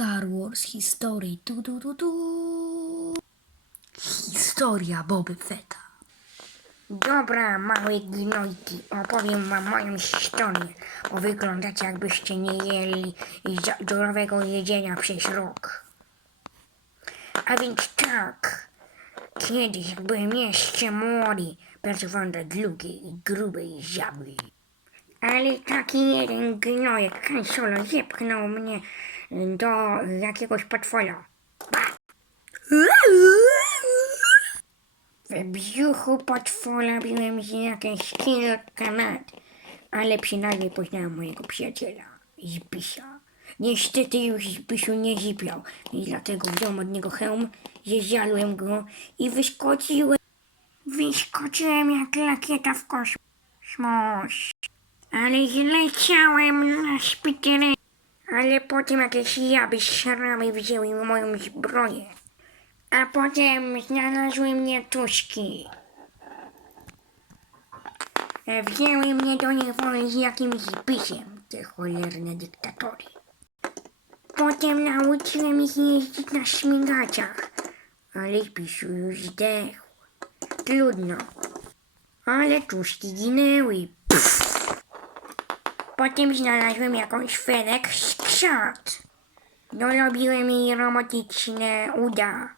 Star Wars History. Tu, tu, tu, tu. Historia Boby Fetta. Dobra, małe gnojki, opowiem wam moją historię, bo wyglądacie jakbyście nie jeli zdrowego jedzenia przez rok. A więc tak, kiedyś byłem jeszcze młody, pracowałem dla drugiej i grubej żaby. Ale taki jeden gnojek kansolo zepchnął mnie do jakiegoś potwora. W brzuchu potwora biłem się jakieś kilka lat, ale przynajmniej poznałem mojego przyjaciela, Zbysia. Niestety już Zbysiu nie zipiał i dlatego wziąłem od niego hełm, zjadłem go i wyskoczyłem. Wyskoczyłem jak lakieta w kosmos. Ale zleciałem na szpiterę. Ale potem jakieś jaby szramy wzięły moją zbroję. A potem znalazły mnie tuszki. E, Wzięły mnie do niewoli z jakimś bysiem, te cholerne dyktatory. Potem nauczyłem ich jeździć na śmigaczach, ale Zbisiu już zdechł. Trudno. Ale tuszki ginęły. Potem znalazłem jakąś felek z krzat. Dorobiłem jej robotyczne uda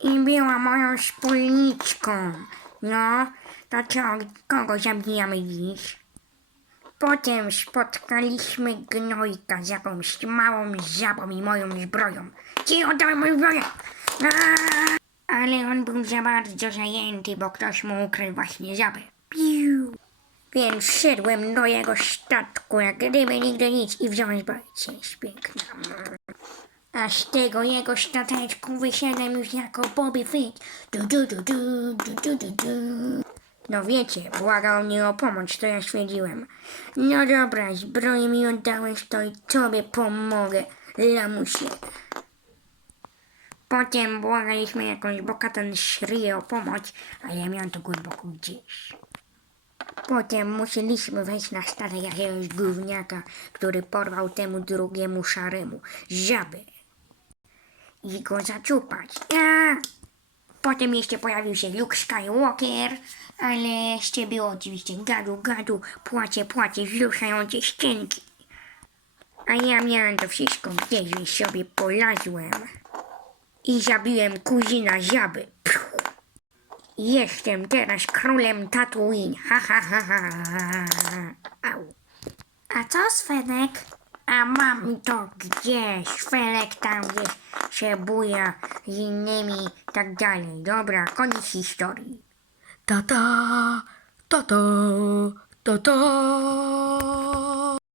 i była moją wspólniczką. No, to co, kogo zabijamy dziś? Potem spotkaliśmy gnojka z jakąś małą żabą i moją zbroją. Ci oddałem moją zbroję! Ale on był za bardzo zajęty, bo ktoś mu ukrył właśnie żabę. Więc wszedłem do jego statku, jak gdyby nigdy nic i wziąłem. Cześć, piękna. A z tego jego stateczku wysiadłem już jako Bobby Fett. Du, du, du, du, du, du, du, du. No wiecie, błagał mnie o pomoc, to ja stwierdziłem. No dobra, zbroję mi oddałeś, to i tobie pomogę, lamusie. Potem błagaliśmy jakąś bokatą szryję o pomoc, a ja miałem to głęboko gdzieś. Potem musieliśmy wejść na statek jakiegoś gówniaka, który porwał temu drugiemu szaremu żabę i go zaczupać. A! Potem jeszcze pojawił się Luke Skywalker, ale jeszcze było oczywiście gadu, gadu, płacie, płacie, wzruszające ścienki. A ja miałem to wszystko gdzieś sobie polazłem. I zabiłem kuzina żaby. Pfiu. Jestem teraz królem Tatooine. Ha, ha, ha, ha. Au. A co Svenek? A mam to gdzieś. Felek tam gdzieś się buja z innymi tak dalej. Dobra, koniec historii. Tata, tata, tata.